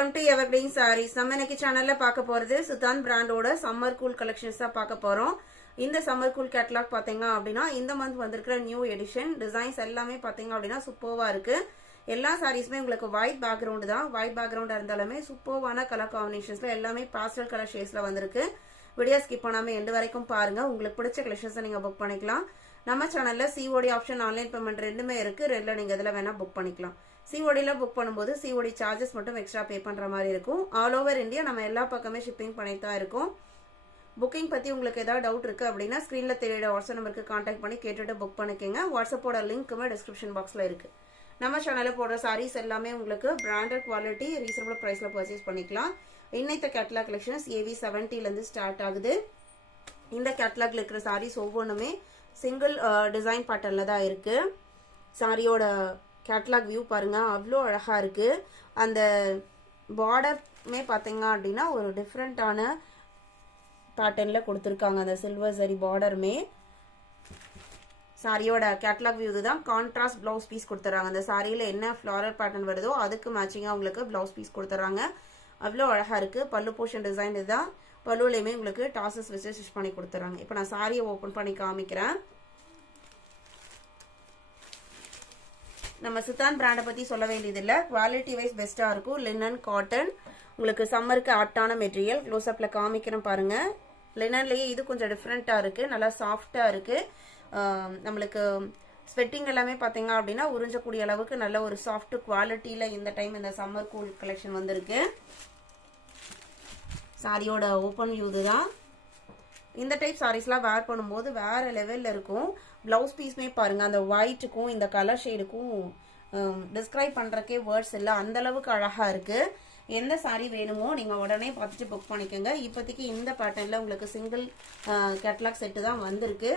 Welcome to Evergreen Sarees. நம்ம இன்னைக்கு சேனல்ல பார்க்க போறது சுதான் பிராண்டோட சம்மர் கூல் கலெக்ஷன்ஸ் தான் பார்க்க போறோம். இந்த சம்மர் கூல் கேட்டலாக் பாத்தீங்க அப்படினா இந்த மந்த் வந்திருக்கிற நியூ எடிஷன் டிசைன்ஸ் எல்லாமே பாத்தீங்க அப்படினா சூப்பர்வா இருக்கு. எல்லா சாரீஸ்மே உங்களுக்கு ஒயிட் பேக்ரவுண்ட் தான். ஒயிட் பேக்ரவுண்டா இருந்தாலுமே சூப்பர்வான கலர் காம்பினேஷன்ஸ்ல எல்லாமே பாஸ்டல் கலர் ஷேட்ஸ்ல வந்திருக்கு. வீடியோ ஸ்கிப் பண்ணாம எண்ட் வரைக்கும் பாருங்க. உங்களுக்கு பிடிச்ச கலெக்ஷன்ஸ் நீங்க புக் பண்ணிக்கலாம். நம்ம சேனல்ல COD ஆப்ஷன் ஆன்லைன் பேமெண்ட் ரெண்டுமே இருக்கு. ரெண்டுல நீங்க இதல வேணா புக் பண்ணிக்கலாம். CODல புக் பண்ணும்போது COD சார்ஜஸ் மட்டும் எக்ஸ்ட்ரா பே பண்ற மாதிரி இருக்கும். ஆல் ஓவர் இந்தியா நம்ம எல்லா பக்கமே ஷிப்பிங் பண்ணிட்டு தான் இருக்கோம். புக்கிங் பத்தி உங்களுக்கு ஏதாவது டவுட் இருக்கு அப்படினா ஸ்கிரீன்ல தெரியுற வாட்ஸ்அப் நம்பருக்கு கான்டாக்ட் பண்ணி கேட்டுட்டு புக் பண்ணிக்கங்க. வாட்ஸ்அப்போட லிங்க்குமே டிஸ்கிரிப்ஷன் பாக்ஸ்ல இருக்கு. நம்ம சேனல்ல போடுற சாரீஸ் எல்லாமே உங்களுக்கு பிராண்டட் குவாலிட்டி ரீசனபிள் பிரைஸ்ல பர்ச்சேஸ் பண்ணிக்கலாம். இன்னைக்கு கேட்டலாக் கலெக்ஷன்ஸ் AV70 ல இருந்து ஸ்டார்ட் ஆகுது. இந்த கேட்டலாக்ல இருக்கிற சாரீஸ் ஒவ்வொன்றுமே சிங்கிள் டிசைன் பேட்டர்ன்ல தான் இருக்கு. சாரியோட கேட்டலாக் வியூ பாருங்க, அவ்வளோ அழகா இருக்கு. அந்த பார்டர்மே பாத்தீங்க அப்படின்னா ஒரு டிஃப்ரெண்டான பேட்டர்ன்ல கொடுத்துருக்காங்க. அந்த சில்வர் சரி பார்டருமே சாரியோட கேட்டலாக் வியூ தான். கான்ட்ராஸ்ட் பிளவுஸ் பீஸ் கொடுத்துறாங்க. அந்த சாரியில என்ன ஃபிளாரல் பேட்டர்ன் வருதோ அதுக்கு மேட்சிங்கா உங்களுக்கு பிளவுஸ் பீஸ் கொடுத்துறாங்க. அவ்வளோ அழகா இருக்கு. பல்லு போர்ஷன் டிசைன் இதுதான். பல்லுலையுமே உங்களுக்கு டாசஸ் வச்சு ஸ்டிச் பண்ணி கொடுத்துறாங்க. இப்போ நான் சாரியை ஓப்பன் பண்ணி காமிக்கிறேன். நம்ம சுதான் பிராண்டை பத்தி சொல்ல வேண்டியதில்லை. குவாலிட்டி வைஸ் பெஸ்டா இருக்கும். லினன் காட்டன் உங்களுக்கு சம்மருக்கு ஆப்டான மெட்டீரியல். க்ளோஸ் அப்ல காமிக்கிறேன் பாருங்க. லினன்லயே இது கொஞ்சம் டிஃப்ரெண்டா இருக்கு. நல்லா சாஃப்டா இருக்கு. நம்மளுக்கு ஸ்வெட்டிங் எல்லாமே பாத்தீங்க அப்படின்னா உறிஞ்சக்கூடிய அளவுக்கு நல்ல ஒரு சாஃப்ட் குவாலிட்டியில இந்த டைம் இந்த சம்மர் கூல் கலெக்ஷன் வந்திருக்கு. சாரியோட ஓப்பன் வியூ தான். இந்த டைப் சாரீஸ்லாம் வேர் பண்ணும்போது வேற லெவல்ல இருக்கும். பிளவுஸ் பீஸ்மே பாருங்க, அந்த ஒயிட்டுக்கும் இந்த கலர் ஷேடுக்கும் டிஸ்கிரைப் பண்றக்கே வேர்ட்ஸ் இல்லை. அந்த அளவுக்கு அழகா இருக்கு. எந்த சாரி வேணுமோ நீங்க உடனே பார்த்துட்டு புக் பண்ணிக்கோங்க. இப்போதைக்கு இந்த பேட்டர்ன்ல உங்களுக்கு சிங்கிள் கேட்டலாக் செட்டு தான் வந்திருக்கு.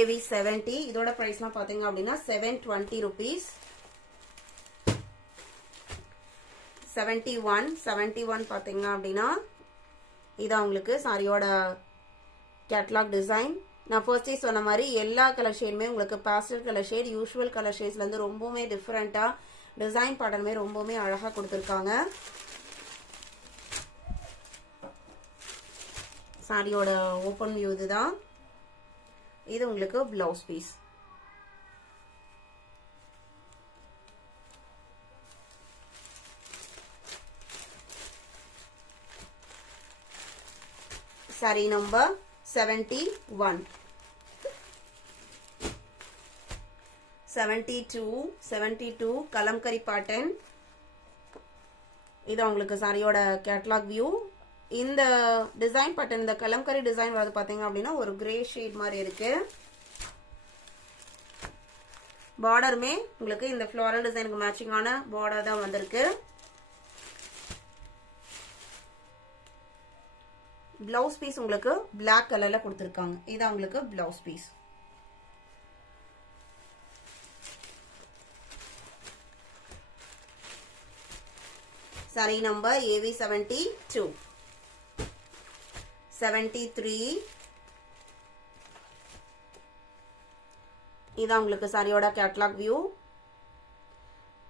AV70 இதோட பிரைஸ்லாம் பாத்தீங்க அப்படின்னா 720 rupees. 71 பாத்தீங்க அப்படின்னா இதான் உங்களுக்கு சாரியோட கேட்டலாக் டிசைன். நான் ஃபர்ஸ்டே சொன்ன மாதிரி எல்லா கலர் ஷேடுமே உங்களுக்கு pastel colour shade, usual colour ஷேட்ஸ்ல இருந்து ரொம்பவுமே டிஃப்ரெண்டா டிசைன் பேட்டர்னுமே ரொம்பவுமே அழகா கொடுத்துருக்காங்க. சாரியோட ஓப்பன் வியூ இதுதான். இது உங்களுக்கு blouse piece. Sari number 71. 72 Kalamkari pattern. இது உங்களுக்கு சாரியோட கேட்டலாக் வியூ. இந்த டிசைன் பேட்டர்ன், இந்த கலம்கரி டிசைன் வந்து பாத்தீங்க அப்படின்னா ஒரு கிரே ஷேட் மாதிரி இருக்கு. பார்டருமே உங்களுக்கு இந்த ஃப்ளோரல் டிசைனுக்கு மேட்சிங்கான பார்டர் தான் வந்திருக்கு. பிளவுஸ் பீஸ் உங்களுக்கு பிளாக் கலர்ல கொடுத்திருக்காங்க. இதான் உங்களுக்கு blouse piece. Sari number AV72. 73 இதான் உங்களுக்கு சாரியோட கேட்டலாக் வியூ.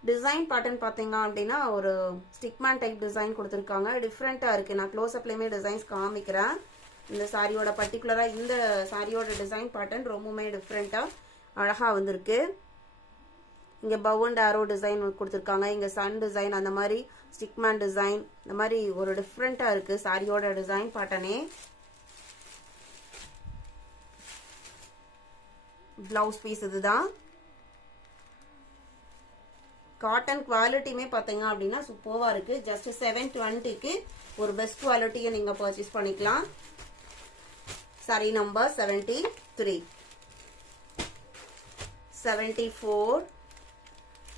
டிசைன் பேட்டர்ன் பாத்தீங்க அப்படின்னா ஒரு ஸ்டிக்மேன் டைப் டிசைன் கொடுத்துருக்காங்க. டிஃப்ரெண்டா இருக்கு. நான் க்ளோஸ் அப்லயுமே டிசைன்ஸ் காமிக்கிறேன். இந்த சாரியோட பர்டிகுலரா இந்த சாரியோட டிசைன் பேட்டர்ன் ரொம்பவுமே டிஃப்ரெண்டா அழகா வந்திருக்கு. இங்க பவ் அண்ட் ஆரோ டிசைன் கொடுத்துருக்காங்க. இங்க சன் டிசைன், அந்த மாதிரி ஸ்டிக்மேன் டிசைன், இந்த மாதிரி ஒரு டிஃப்ரெண்டா இருக்கு சாரியோட டிசைன் பேட்டர்னே. பிளவுஸ் பீஸ் இதுதான். காட்டன் குவாலிட்டியுமே பாத்தீங்க அப்படின்னா சூப்பர்வா இருக்கு. ஜஸ்ட் 720க்கு ஒரு பெஸ்ட் குவாலிட்டியை நீங்க பர்ச்சேஸ் பண்ணிக்கலாம். Sorry number 73. 74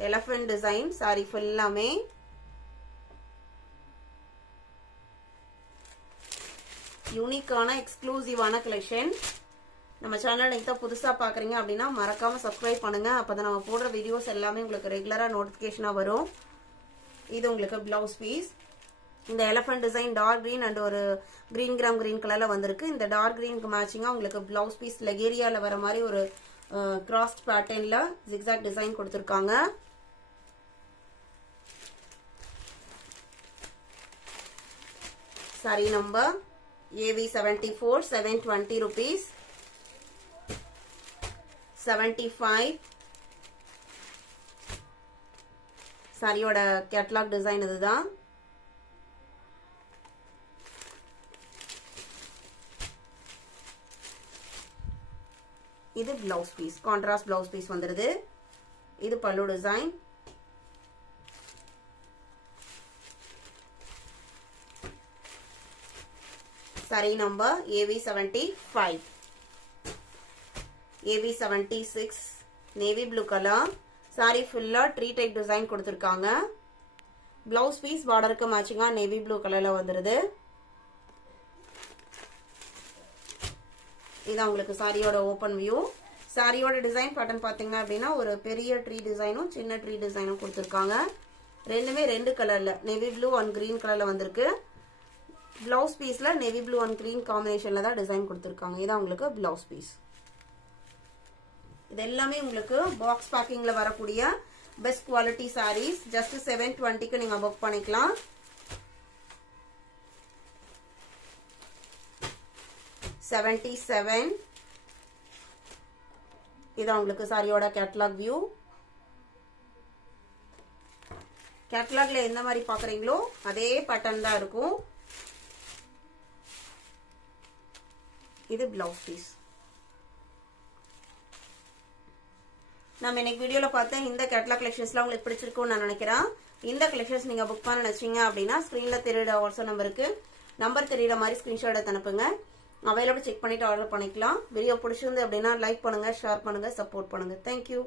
elephant design. Sorry ஃபுல்லாமே யூனிக்கான எக்ஸ்க்ளூசிவான கலெக்ஷன். நம்ம சேனல் நீங்க தான் புதுசா பாக்குறீங்க அப்படின்னா மறக்காம சப்ஸ்கிரைப் பண்ணுங்க. அப்பதான் நம்ம போடுற வீடியோஸ் எல்லாமே உங்களுக்கு ரெகுலரா நோட்டிபிகேஷனா வரும். இது உங்களுக்கு பிளவுஸ் பீஸ். இந்த elephant design dark green and ஒரு கிரீன் கலர்ல வந்திருக்கு. இந்த டார்க் கிரீனுக்கு மேட்சிங்கா உங்களுக்கு பிளவுஸ் பீஸ் லெகேரியால வர மாதிரி ஒரு கிராஸ்ட் பேட்டர்ன்ல ஜிக்ஸாக் டிசைன் கொடுத்திருக்காங்க. saree number AV74, 720 rupees. 75. சாரியோட கேட்டலாக் டிசைன் இதுதான். இது blouse piece, contrast blouse piece வந்துருது. இது pallu design. saree number AV75. AV76 navy blue color. saree full tree type design கொடுத்திருக்காங்க. blouse piece borderக்கு மேட்சிங்கா navy blue கலர்ல வந்துருது. இது உங்களுக்கு சாரியோட ஓபன் வியூ. சாரியோட டிசைன் பேட்டர்ன் பாத்தீங்க அப்படினா ஒரு பெரிய ட்ரீ டிசைனும் சின்ன ட்ரீ டிசைனும் கொடுத்திருக்காங்க. ரெண்டுமே ரெண்டு கலர்ல navy blue and green கலர்ல வந்திருக்கு. blouse pieceல navy blue and green காம்பினேஷன்ல தான் டிசைன் கொடுத்திருக்காங்க. இது உங்களுக்கு blouse piece. இது எல்லாமே உங்களுக்கு பாக்ஸ் பேக்கிங்ல வரக்கூடிய பெஸ்ட் குவாலிட்டி sarees. just 720 க்கு நீங்க புக் பண்ணிக்கலாம். $77. இது உங்களுக்கு சாரியோட கேட்டலாக் வியூ. கேட்டலாக்ல எந்த மாதிரி பாக்குறீங்களோ அதே பேட்டர்ன் தான் இருக்கும். இது பிளவுஸ் பீஸ். நம்ம இன்னைக்கு வீடியோல பார்த்த இந்த கேட்டலாக் கலெக்ஷன்ஸ்லாம் உங்களுக்கு பிடிச்சிருக்கும்னு நான் நினைக்கிறேன். இந்த கலெக்ஷன்ஸ் நீங்க புக் பண்ண நினைச்சீங்க அப்படின்னா ஸ்கிரீன்ல தெரியுற வாட்ஸ்அப் நம்பருக்கு நம்பர் தெரியுற மாதிரி ஸ்கிரீன்ஷாட் எடுத்து அனுப்புங்க. அவைலபிள் செக் பண்ணிட்டு ஆர்டர் பண்ணிக்கலாம். வீடியோ பிடிச்சிருந்து அப்படின்னா லைக் பண்ணுங்க, ஷேர் பண்ணுங்க, சப்போர்ட் பண்ணுங்க. தேங்க்யூ.